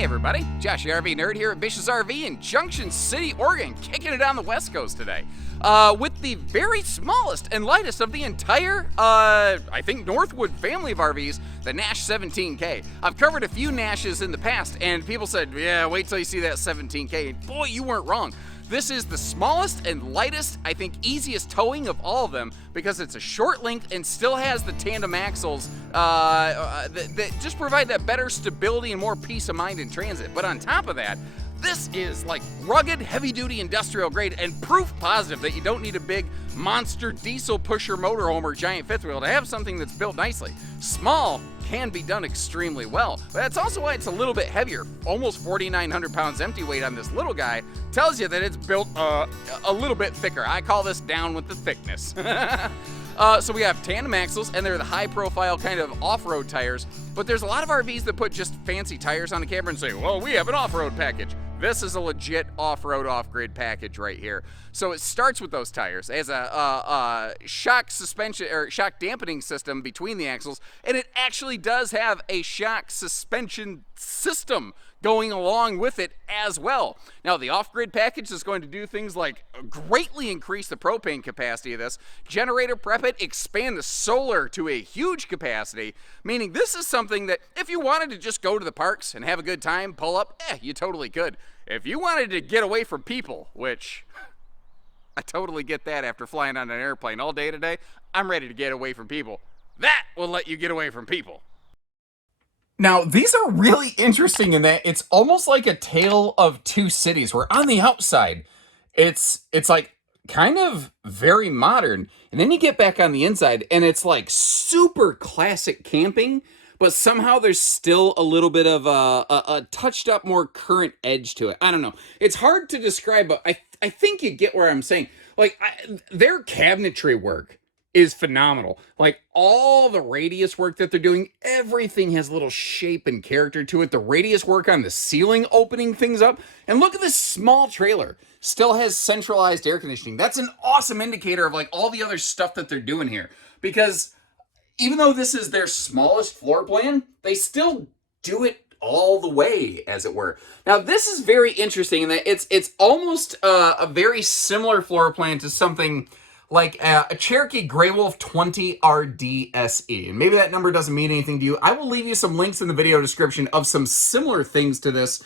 Hey everybody, Josh the RV Nerd here at Bish's RV in Junction City, Oregon, kicking it on the West Coast today. With the very smallest and lightest of the entire, I think, Northwood family of RVs, the Nash 17K. I've covered a few Nashes in the past, and people said, yeah, wait till you see that 17K. And boy, you weren't wrong. This is the smallest and lightest, I think easiest towing of all of them because it's a short length and still has the tandem axles that just provide that better stability and more peace of mind in transit. But on top of that, this is like rugged, heavy-duty industrial grade and proof positive that you don't need a big monster diesel pusher motorhome or giant fifth wheel to have something that's built nicely. Small can be done extremely well, but that's also why it's a little bit heavier. Almost 4,900 pounds empty weight on this little guy tells you that it's built a little bit thicker. I call this down with the thickness. So we have tandem axles, and they're the high-profile kind of off-road tires, but there's a lot of RVs that put just fancy tires on the camper and say, well, we have an off-road package. This is a legit off-road, off-grid package right here. So it starts with those tires. It has a shock suspension or shock dampening system between the axles, and it actually does have a shock suspension system going along with it as well. Now, the off-grid package is going to do things like greatly increase the propane capacity of this, generator prep it, expand the solar to a huge capacity, meaning this is something that if you wanted to just go to the parks and have a good time, pull up, you totally could. If you wanted to get away from people, which I totally get that after flying on an airplane all day today, I'm ready to get away from people. That will let you get away from people. Now, these are really interesting in that it's almost like a tale of two cities, where on the outside, it's like kind of very modern, and then you get back on the inside, and it's like super classic camping, but somehow there's still a little bit of a touched up, more current edge to it. I don't know. It's hard to describe, but I think you get where I'm saying. Like, their cabinetry work is phenomenal. Like, all the radius work that they're doing, everything has a little shape and character to it. The radius work on the ceiling opening things up. And look at this small trailer. Still has centralized air conditioning. That's an awesome indicator of like all the other stuff that they're doing here. Because even though this is their smallest floor plan, they still do it all the way, as it were. Now, this is very interesting in that it's almost a very similar floor plan to something like a Cherokee Grey Wolf 20 RDSE. And maybe that number doesn't mean anything to you. I will leave you some links in the video description of some similar things to this.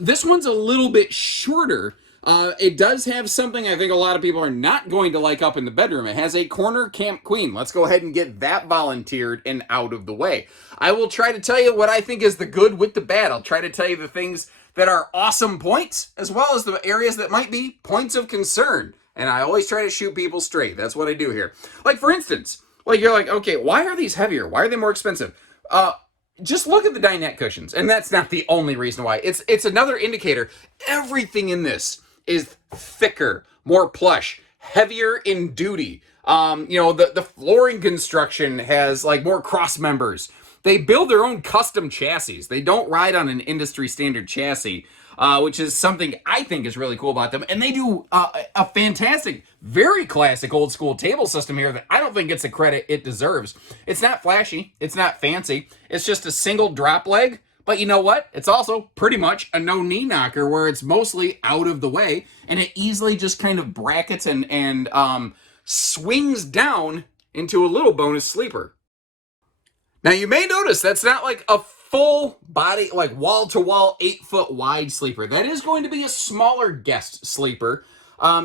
This one's a little bit shorter. It does have something I think a lot of people are not going to like up in the bedroom. It has a corner camp queen. Let's go ahead and get that volunteered and out of the way. I will try to tell you what I think is the good with the bad. I'll try to tell you the things that are awesome points, as well as the areas that might be points of concern. And I always try to shoot people straight. That's what I do here. Like, for instance, like you're like, okay, why are these heavier? Why are they more expensive? Just look at the dinette cushions. And that's not the only reason why. It's another indicator. Everything in this is thicker, more plush, heavier in duty. The flooring construction has like more cross members. They build their own custom chassis. They don't ride on an industry standard chassis. Which is something I think is really cool about them. And they do a fantastic, very classic old school table system here that I don't think gets the credit it deserves. It's not flashy. It's not fancy. It's just a single drop leg. But you know what? It's also pretty much a no knee knocker where it's mostly out of the way. And it easily just kind of brackets and swings down into a little bonus sleeper. Now you may notice that's not like a full body, like wall-to-wall, 8-foot wide sleeper. That is going to be a smaller guest sleeper.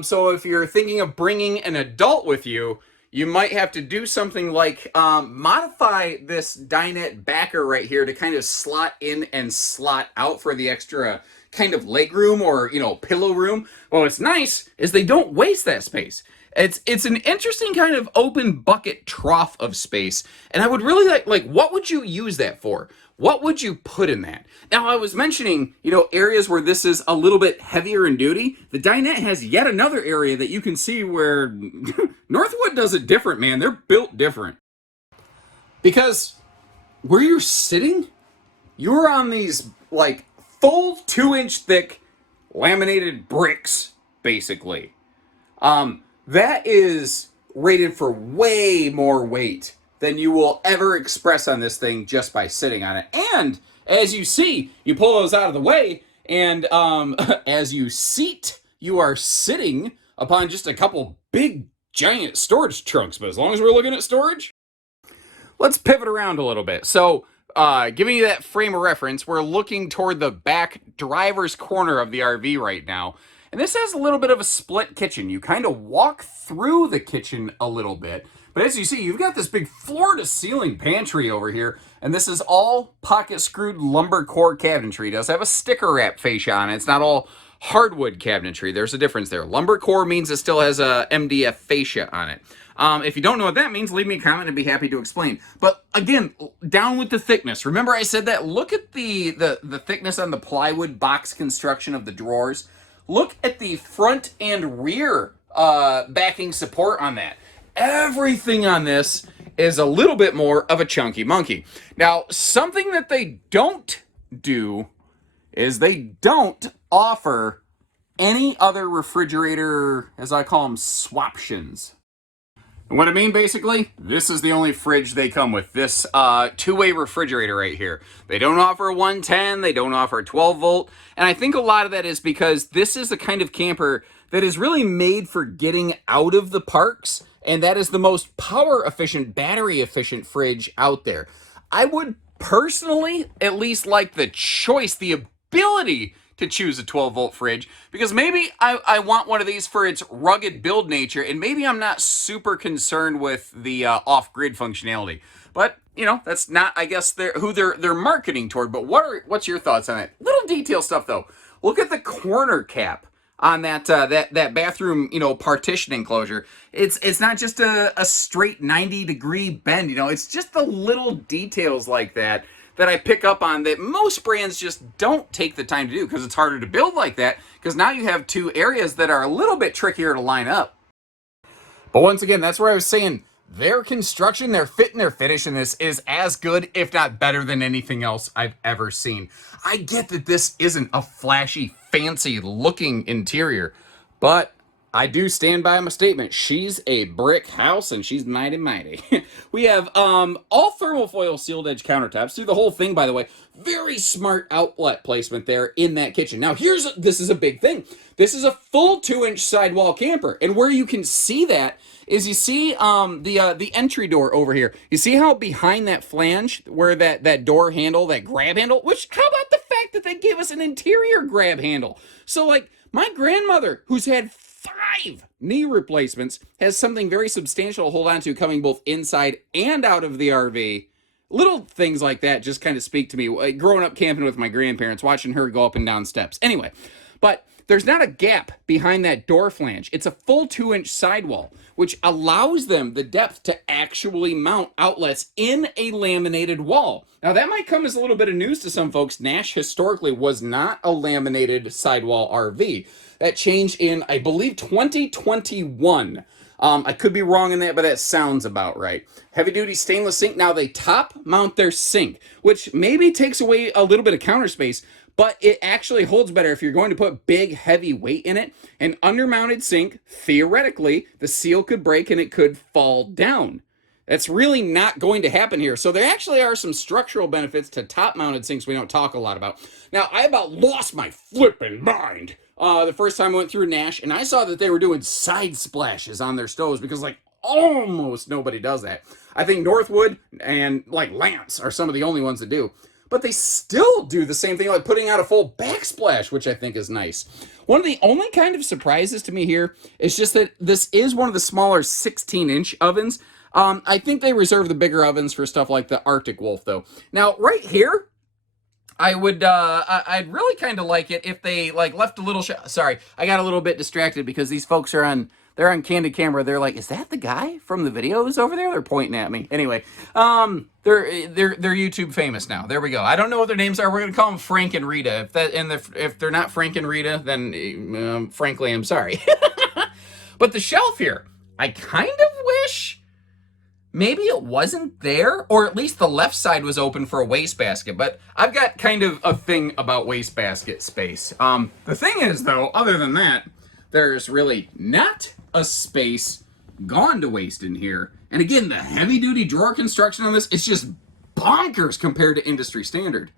So if you're thinking of bringing an adult with you, you might have to do something like modify this dinette backer right here to kind of slot in and slot out for the extra kind of leg room or, pillow room. Well, what's nice is they don't waste that space. It's an interesting kind of open bucket trough of space. And I would really like what would you use that for? What would you put in that? Now, I was mentioning, areas where this is a little bit heavier in duty. The dinette has yet another area that you can see where Northwood does it different, man. They're built different. Because where you're sitting, you're on these, like, full 2-inch thick laminated bricks, basically. That is rated for way more weight than you will ever express on this thing just by sitting on it. And As you see, you pull those out of the way, and as you seat, you are sitting upon just a couple big, giant storage trunks. But as long as we're looking at storage, let's pivot around a little bit. So, giving you that frame of reference, we're looking toward the back driver's corner of the RV right now. And this has a little bit of a split kitchen. You kind of walk through the kitchen a little bit. But as you see, you've got this big floor-to-ceiling pantry over here. And this is all pocket-screwed lumber core cabinetry. It does have a sticker wrap fascia on it. It's not all hardwood cabinetry. There's a difference there. Lumber core means it still has a MDF fascia on it. If you don't know what that means, leave me a comment and I'd be happy to explain. But again, down with the thickness. Remember I said that? Look at the thickness on the plywood box construction of the drawers. Look at the front and rear backing support on that. Everything on this is a little bit more of a chunky monkey. Now, something that they don't do is they don't offer any other refrigerator, as I call them, swaptions. And what I mean, basically, this is the only fridge they come with. This two-way refrigerator right here. They don't offer a 110, they don't offer a 12 volt, and I think a lot of that is because this is the kind of camper that is really made for getting out of the parks, and that is the most power-efficient, battery-efficient fridge out there. I would personally at least like the choice, the ability to choose a 12 volt fridge, because maybe I want one of these for its rugged build nature, and maybe I'm not super concerned with the off-grid functionality. But you know, that's not, I guess, who they're marketing toward. But what's your thoughts on it? Little detail stuff though. Look at the corner cap on that bathroom, you know, partition enclosure. It's not just a straight 90-degree bend. You know, it's just the little details like that I pick up on that most brands just don't take the time to do, because it's harder to build like that, because now you have two areas that are a little bit trickier to line up. But once again, that's where I was saying their construction, their fit, and their finish in this is as good, if not better, than anything else I've ever seen. I get that this isn't a flashy, fancy looking interior, but I do stand by my statement. She's a brick house, and she's mighty mighty. We have all thermal foil sealed edge countertops through the whole thing, by the way. Very smart outlet placement there in that kitchen. Now, this is a big thing. This is a full 2-inch sidewall camper, and where you can see that is you see the entry door over here. You see how behind that flange, where that door handle, that grab handle, which, how about the fact that they gave us an interior grab handle? So, like, my grandmother, who's had 5 knee replacements, has something very substantial to hold on to coming both inside and out of the RV. Little things like that just kind of speak to me. Like, growing up camping with my grandparents, watching her go up and down steps. Anyway, but there's not a gap behind that door flange. It's a full 2-inch sidewall, which allows them the depth to actually mount outlets in a laminated wall. Now, that might come as a little bit of news to some folks. Nash historically was not a laminated sidewall RV. That changed in, I believe, 2021. I could be wrong in that, but that sounds about right. Heavy-duty stainless sink. Now, they top mount their sink, which maybe takes away a little bit of counter space, but it actually holds better if you're going to put big, heavy weight in it. An undermounted sink, theoretically, the seal could break and it could fall down. That's really not going to happen here. So there actually are some structural benefits to top-mounted sinks we don't talk a lot about. Now, I about lost my flipping mind the first time I went through Nash, and I saw that they were doing side splashes on their stoves, because, like, almost nobody does that. I think Northwood and, like, Lance are some of the only ones that do. But they still do the same thing, like putting out a full backsplash, which I think is nice. One of the only kind of surprises to me here is just that this is one of the smaller 16-inch ovens. I think they reserve the bigger ovens for stuff like the Arctic Wolf, though. Now, right here, I'd really kind of like it if they, like, left a little sorry, I got a little bit distracted because these folks are on candid camera. They're like, is that the guy from the videos over there? They're pointing at me. Anyway, they're YouTube famous now. There we go. I don't know what their names are. We're gonna call them Frank and Rita. If they're not Frank and Rita, then frankly, I'm sorry. But the shelf here, I kind of wish maybe it wasn't there, or at least the left side was open for a wastebasket. But I've got kind of a thing about wastebasket space. The thing is, though, other than that, there's really not a space gone to waste in here. And again, the heavy-duty drawer construction on this, it's just bonkers compared to industry standard.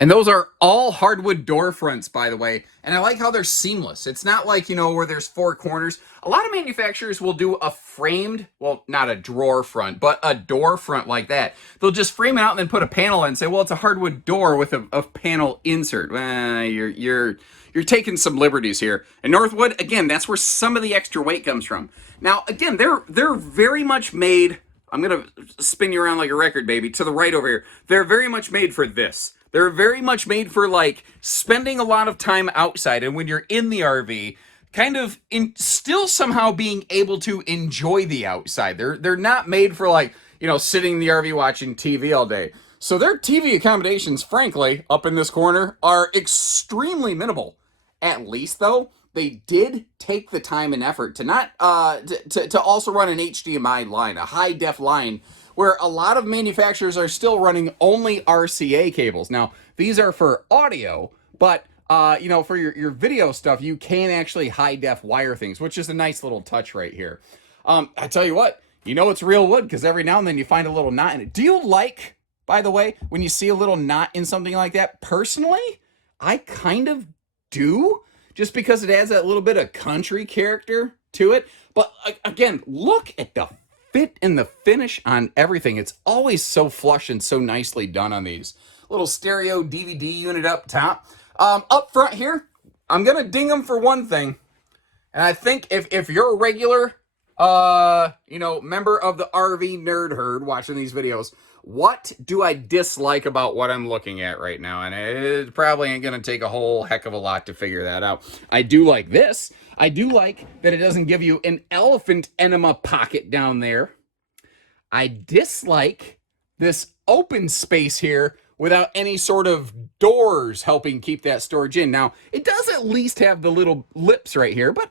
And those are all hardwood door fronts, by the way. And I like how they're seamless. It's not like, where there's four corners. A lot of manufacturers will do a framed, well, not a drawer front, but a door front like that. They'll just frame it out and then put a panel in and say, well, it's a hardwood door with a panel insert. Well, you're taking some liberties here. And Northwood, again, that's where some of the extra weight comes from. Now, again, they're very much made. I'm going to spin you around like a record, baby, to the right over here. They're very much made for this. They're very much made for, like, spending a lot of time outside. And when you're in the RV, kind of still somehow being able to enjoy the outside. They're not made for, like, sitting in the RV watching TV all day. So their TV accommodations, frankly, up in this corner, are extremely minimal. At least, though, they did take the time and effort to not to also run an HDMI line, a high def line, where a lot of manufacturers are still running only RCA cables. Now, these are for audio, but for your video stuff, you can actually high def wire things, which is a nice little touch right here. I tell you what, it's real wood because every now and then you find a little knot in it. Do you like, by the way, when you see a little knot in something like that? Personally, I kind of do, just because it adds that little bit of country character to it. But again, look at the fit and the finish on everything. It's always so flush and so nicely done on these. Little stereo DVD unit up top. Up front here, I'm gonna ding them for one thing. And I think if you're a regular member of the RV nerd herd watching these videos, what do I dislike about what I'm looking at right now? And it probably ain't going to take a whole heck of a lot to figure that out. I do like this. I do like that it doesn't give you an elephant enema pocket down there. I dislike this open space here without any sort of doors helping keep that storage in. Now, it does at least have the little lips right here, but,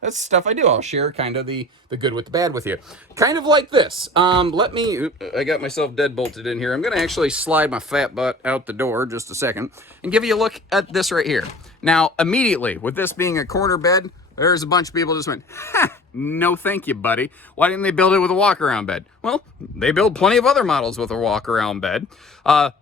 that's stuff I do. I'll share kind of the good with the bad with you. Kind of like this. I got myself deadbolted in here. I'm going to actually slide my fat butt out the door just a second and give you a look at this right here. Now, immediately, with this being a corner bed, there's a bunch of people just went, ha! No thank you, buddy. Why didn't they build it with a walk-around bed? Well, they build plenty of other models with a walk-around bed.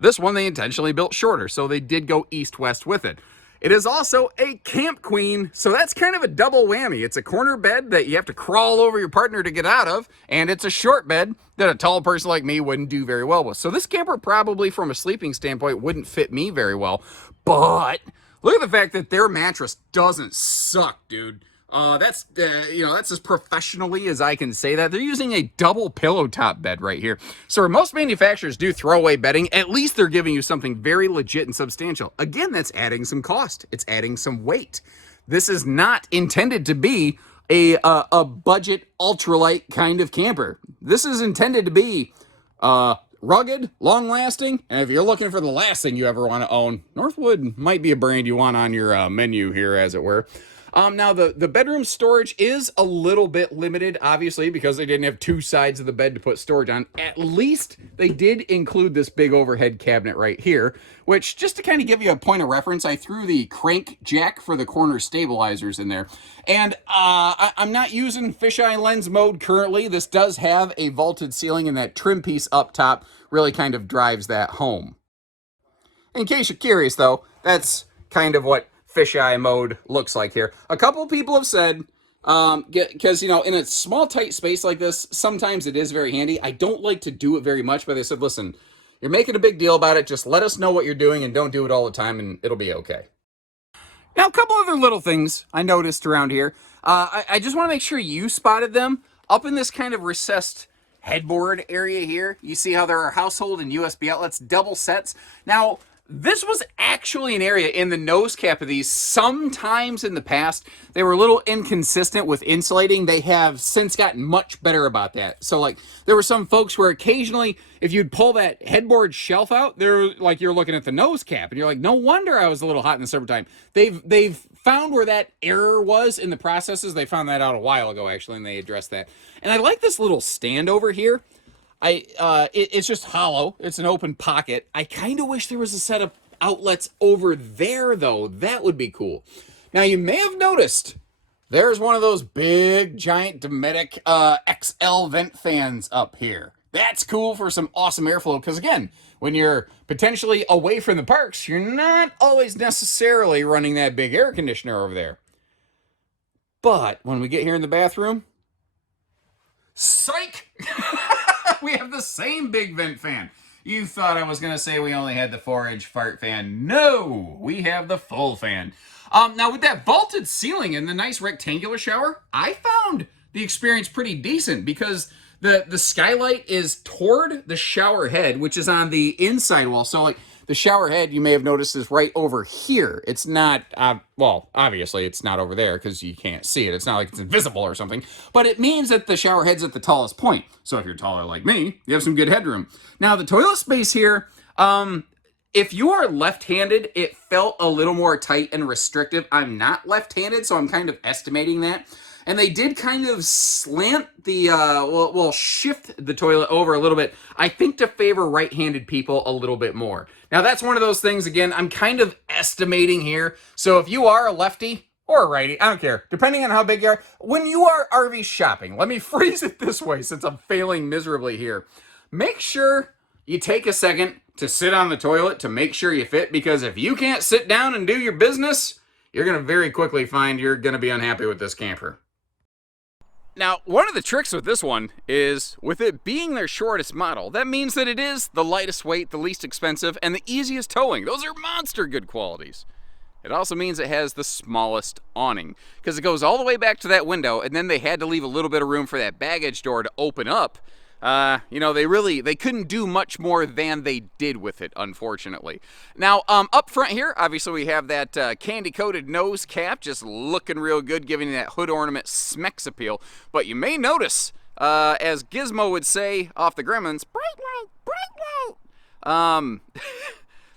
This one they intentionally built shorter, so they did go east-west with it. It is also a camp queen, so that's kind of a double whammy. It's a corner bed that you have to crawl over your partner to get out of, and it's a short bed that a tall person like me wouldn't do very well with. So this camper probably, from a sleeping standpoint, wouldn't fit me very well. But look at the fact that their mattress doesn't suck, dude. That's as professionally as I can say that. They're using a double pillow top bed right here. So where most manufacturers do throwaway bedding, at least they're giving you something very legit and substantial. Again, that's adding some cost. It's adding some weight. This is not intended to be a budget ultralight kind of camper. This is intended to be rugged, long-lasting, and if you're looking for the last thing you ever want to own, Northwood might be a brand you want on your menu here, as it were. Now, the bedroom storage is a little bit limited, obviously, because they didn't have two sides of the bed to put storage on. At least they did include this big overhead cabinet right here, which, just to kind of give you a point of reference, I threw the crank jack for the corner stabilizers in there. And I'm not using fisheye lens mode currently. This does have a vaulted ceiling, and that trim piece up top really kind of drives that home. In case you're curious, though, that's kind of what fisheye mode looks like here. A couple people have said, because, in a small, tight space like this, sometimes it is very handy. I don't like to do it very much, but they said, listen, you're making a big deal about it. Just let us know what you're doing and don't do it all the time, and it'll be okay. Now, a couple other little things I noticed around here. I just want to make sure you spotted them. Up in this kind of recessed headboard area here, you see how there are household and USB outlets, double sets. Now, this was actually an area in the nose cap of these. Sometimes in the past, they were a little inconsistent with insulating. They have since gotten much better about that. So, like, there were some folks where occasionally, if you'd pull that headboard shelf out, they're like, you're looking at the nose cap, and you're like, no wonder I was a little hot in the summertime. They've found where that error was in the processes. They found that out a while ago, actually, and they addressed that. And I like this little stand over here. It's just hollow. It's an open pocket. I kind of wish there was a set of outlets over there, though. That would be cool. Now, you may have noticed there's one of those big, giant Dometic XL vent fans up here. That's cool for some awesome airflow because, again, when you're potentially away from the parks, you're not always necessarily running that big air conditioner over there. But when we get here in the bathroom, psych! We have the same big vent fan. You thought I was going to say we only had the 4-inch fart fan. No, we have the full fan. Now, with that vaulted ceiling and the nice rectangular shower, I found the experience pretty decent because the skylight is toward the shower head, which is on the inside wall. So, like, the shower head, you may have noticed, is right over here. It's not, well, obviously it's not over there because you can't see it. It's not like it's invisible or something. But it means that the shower head's at the tallest point. So if you're taller like me, you have some good headroom. Now, the toilet space here, if you are left-handed, it felt a little more tight and restrictive. I'm not left-handed, so I'm kind of estimating that. And they did kind of slant the, shift the toilet over a little bit, I think to favor right-handed people a little bit more. Now, that's one of those things, again, I'm kind of estimating here. So if you are a lefty or a righty, I don't care, depending on how big you are, when you are RV shopping, let me phrase it this way since I'm failing miserably here. Make sure you take a second to sit on the toilet to make sure you fit, because if you can't sit down and do your business, you're going to very quickly find you're going to be unhappy with this camper. Now, one of the tricks with this one is, with it being their shortest model, that means that it is the lightest weight, the least expensive, and the easiest towing. Those are monster good qualities. It also means it has the smallest awning, because it goes all the way back to that window, and then they had to leave a little bit of room for that baggage door to open up. They couldn't do much more than they did with it, unfortunately. Now, up front here, obviously we have that candy-coated nose cap, just looking real good, giving that hood ornament Smex appeal. But you may notice, as Gizmo would say off the Gremlins, bright light.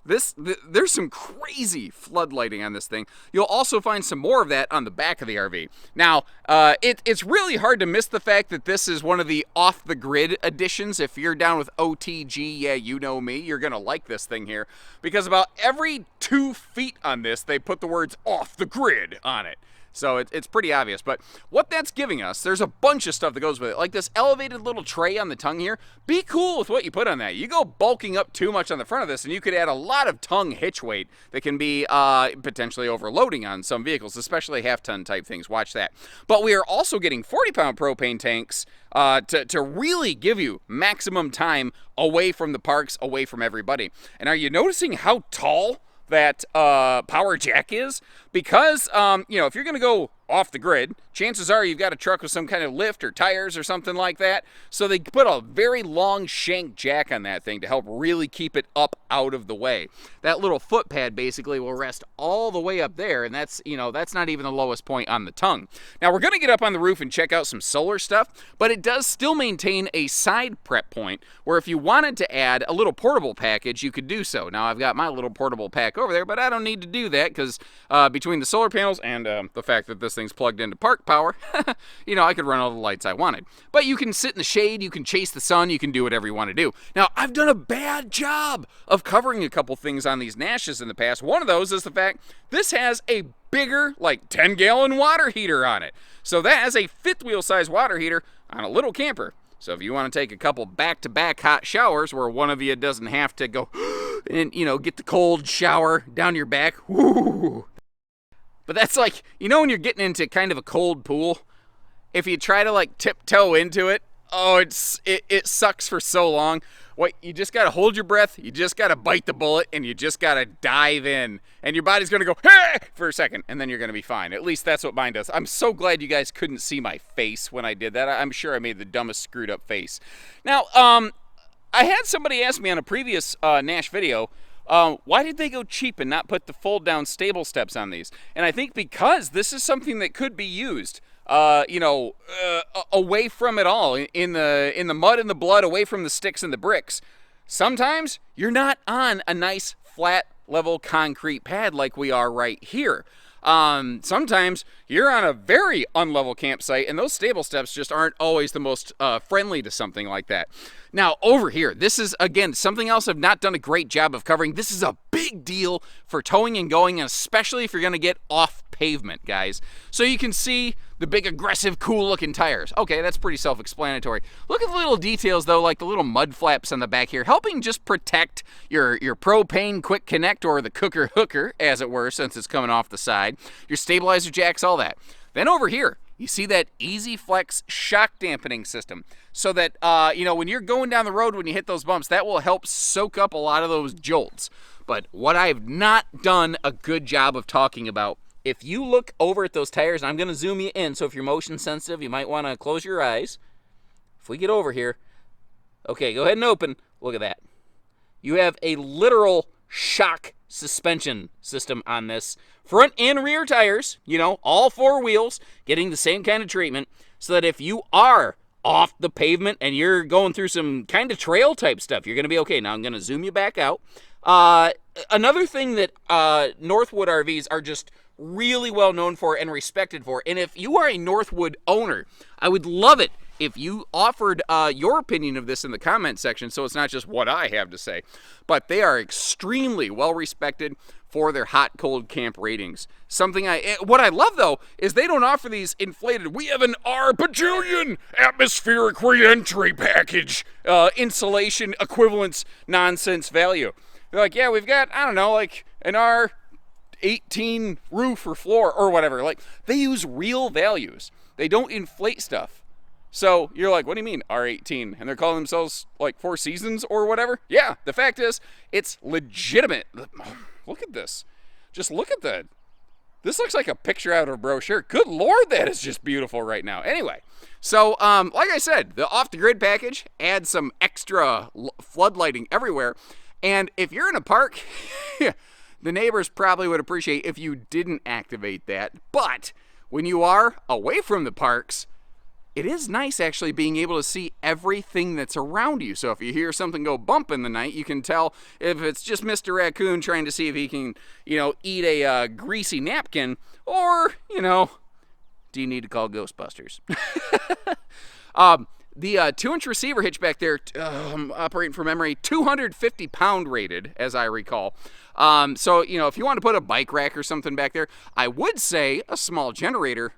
There's some crazy floodlighting on this thing. You'll also find some more of that on the back of the RV. Now, it's really hard to miss the fact that this is one of the off-the-grid editions. If you're down with OTG, yeah, you know me, you're going to like this thing here. Because about every 2 feet on this, they put the words off-the-grid on it. So it's pretty obvious. But what that's giving us, there's a bunch of stuff that goes with it. Like this elevated little tray on the tongue here. Be cool with what you put on that. You go bulking up too much on the front of this, and you could add a lot of tongue hitch weight that can be potentially overloading on some vehicles, especially half-ton type things. Watch that. But we are also getting 40-pound propane tanks to really give you maximum time away from the parks, away from everybody. And are you noticing how tall that power jack is? Because, if you're going to go off the grid, chances are you've got a truck with some kind of lift or tires or something like that. So they put a very long shank jack on that thing to help really keep it up out of the way. That little foot pad basically will rest all the way up there, and that's not even the lowest point on the tongue. Now, we're going to get up on the roof and check out some solar stuff, but it does still maintain a side prep point where if you wanted to add a little portable package, you could do so. Now, I've got my little portable pack over there, but I don't need to do that because between the solar panels and the fact that this thing's plugged into park power, I could run all the lights I wanted. But you can sit in the shade, you can chase the sun, you can do whatever you want to do. Now, I've done a bad job of covering a couple things on these Nashes in the past. One of those is the fact this has a bigger, like 10-gallon water heater on it. So that has a fifth wheel size water heater on a little camper. So if you want to take a couple back-to-back hot showers where one of you doesn't have to go and, get the cold shower down your back, whoo. But that's like, when you're getting into kind of a cold pool, if you try to like tiptoe into it, it sucks for so long. You just got to hold your breath, you just got to bite the bullet, and you just got to dive in. And your body's going to go, hey, for a second, and then you're going to be fine. At least that's what mine does. I'm so glad you guys couldn't see my face when I did that. I'm sure I made the dumbest screwed up face. Now, I had somebody ask me on a previous Nash video, why did they go cheap and not put the fold-down stable steps on these? And I think because this is something that could be used, away from it all, in the mud and the blood, away from the sticks and the bricks. Sometimes you're not on a nice, flat, level concrete pad like we are right here. Sometimes you're on a very unlevel campsite, and those stable steps just aren't always the most friendly to something like that. Now, over here, this is, again, something else I've not done a great job of covering. This is a big deal for towing and going, and especially if you're going to get off pavement, guys. So you can see the big aggressive cool looking tires. Okay, that's pretty self-explanatory. Look at the little details though, like the little mud flaps on the back here, helping just protect your propane quick connect, or the cooker hooker as it were, since it's coming off the side, your stabilizer jacks, all that. Then over here, you see that Easy Flex shock dampening system, so that when you're going down the road, when you hit those bumps, that will help soak up a lot of those jolts. But what I've not done a good job of talking about, if you look over at those tires, and I'm going to zoom you in, so if you're motion sensitive, you might want to close your eyes. If we get over here, okay, go ahead and open. Look at that. You have a literal shock suspension system on this. Front and rear tires, all 4 wheels, getting the same kind of treatment, so that if you are off the pavement and you're going through some kind of trail type stuff, you're going to be okay. Now I'm going to zoom you back out. Another thing that Northwood RVs are just really well known for and respected for, and if you are a Northwood owner, I would love it if you offered your opinion of this in the comment section, so it's not just what I have to say. But they are extremely well respected for their hot cold camp ratings. What I love though is they don't offer these inflated, we have an R bajillion atmospheric re-entry package insulation equivalence nonsense value. They're like, yeah, we've got, I don't know, like an R18 roof or floor or whatever. Like, they use real values. They don't inflate stuff. So you're like, what do you mean R18? And they're calling themselves like Four Seasons or whatever? Yeah, the fact is, it's legitimate. Look at this. Just look at that. This looks like a picture out of a brochure. Good Lord, that is just beautiful right now. Anyway, so like I said, the off-the-grid package adds some extra floodlighting everywhere. And if you're in a park, the neighbors probably would appreciate if you didn't activate that. But when you are away from the parks, it is nice actually being able to see everything that's around you. So if you hear something go bump in the night, you can tell if it's just Mr. Raccoon trying to see if he can, eat a greasy napkin, or, do you need to call Ghostbusters? The 2-inch receiver hitch back there, I'm operating from memory, 250-pound rated, as I recall. So, if you want to put a bike rack or something back there, I would say a small generator.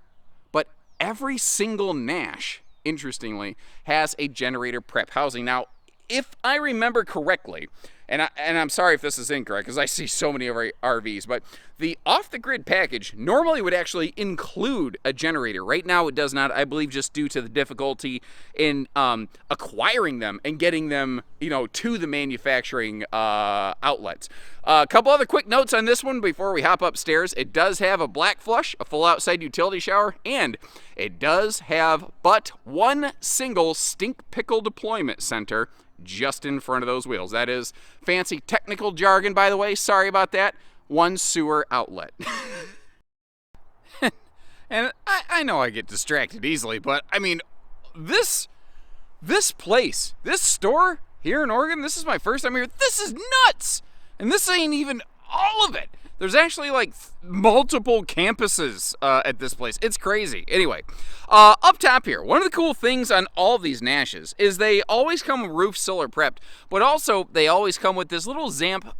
Every single Nash, interestingly, has a generator prep housing. Now, if I remember correctly, and I'm sorry if this is incorrect because I see so many of our RVs, but the off-the-grid package normally would actually include a generator. Right now it does not, I believe, just due to the difficulty in acquiring them and getting them, to the manufacturing outlets. A couple other quick notes on this one before we hop upstairs. It does have a black flush, a full outside utility shower, and it does have but one single stink pickle deployment center just in front of those wheels. That is fancy technical jargon, by the way. Sorry about that. One sewer outlet. And I know I get distracted easily, but I mean, this place, this store here in Oregon, this is my first time here. This is nuts. And this ain't even all of it. There's actually like multiple campuses at this place. It's crazy. Anyway, up top here, one of the cool things on all of these Nashes is they always come roof solar prepped, but also they always come with this little Zamp,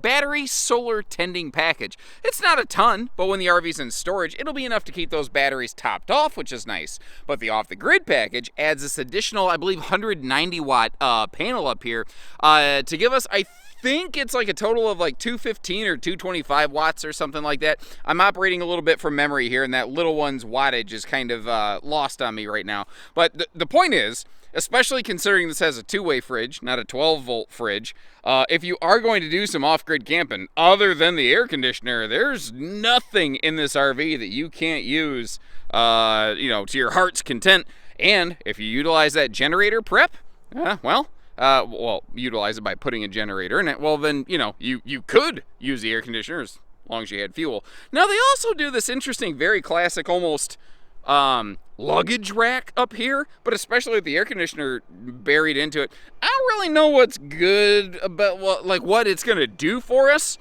battery solar tending package. It's not a ton, but when the RV's in storage, it'll be enough to keep those batteries topped off, which is nice. But the off-the-grid package adds this additional, I believe, 190 watt panel up here to give us, I think it's like a total of like 215 or 225 watts or something like that. I'm operating a little bit from memory here, and that little one's wattage is kind of lost on me right now. But the point is, especially considering this has a two-way fridge, not a 12-volt fridge, if you are going to do some off-grid camping, other than the air conditioner, there's nothing in this RV that you can't use, to your heart's content. And if you utilize that generator prep, utilize it by putting a generator in it, well then, you could use the air conditioner as long as you had fuel. Now they also do this interesting, very classic, almost luggage rack up here, but especially with the air conditioner buried into it. I don't really know what's good about what it's gonna do for us.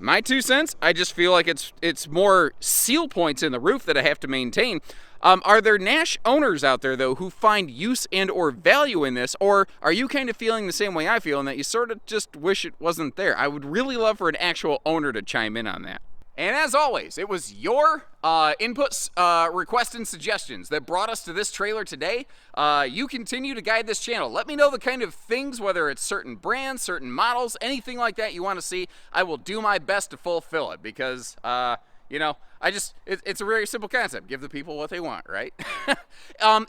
My 2 cents, I just feel like it's more seal points in the roof that I have to maintain. Are there Nash owners out there, though, who find use and or value in this, or are you kind of feeling the same way I feel in that you sort of just wish it wasn't there? I would really love for an actual owner to chime in on that. And as always, it was your inputs, requests, and suggestions that brought us to this trailer today. You continue to guide this channel. Let me know the kind of things, whether it's certain brands, certain models, anything like that you want to see. I will do my best to fulfill it because, you know, it's a very simple concept. Give the people what they want, right?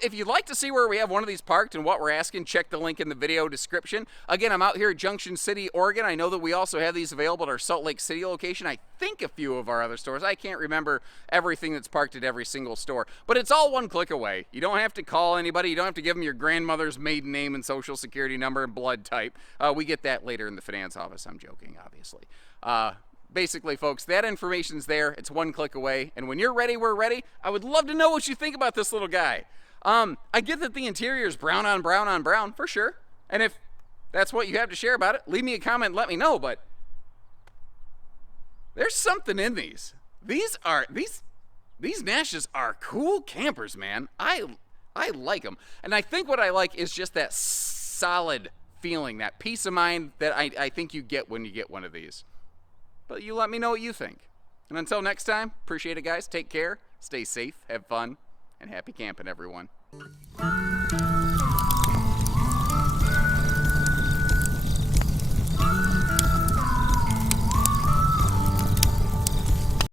If you'd like to see where we have one of these parked and what we're asking, check the link in the video description. Again, I'm out here at Junction City, Oregon. I know that we also have these available at our Salt Lake City location. I think a few of our other stores. I can't remember everything that's parked at every single store, but it's all one click away. You don't have to call anybody. You don't have to give them your grandmother's maiden name and social security number and blood type. We get that later in the finance office. I'm joking, obviously. Basically, folks, that information's there. It's one click away. And when you're ready, we're ready. I would love to know what you think about this little guy. I get that the interior is brown on brown on brown, for sure. And if that's what you have to share about it, leave me a comment and let me know. But there's something in these. These Nashes are cool campers, man. I like them. And I think what I like is just that solid feeling, that peace of mind that I think you get when you get one of these. But you let me know what you think. And until next time, appreciate it, guys. Take care, stay safe, have fun, and happy camping, everyone.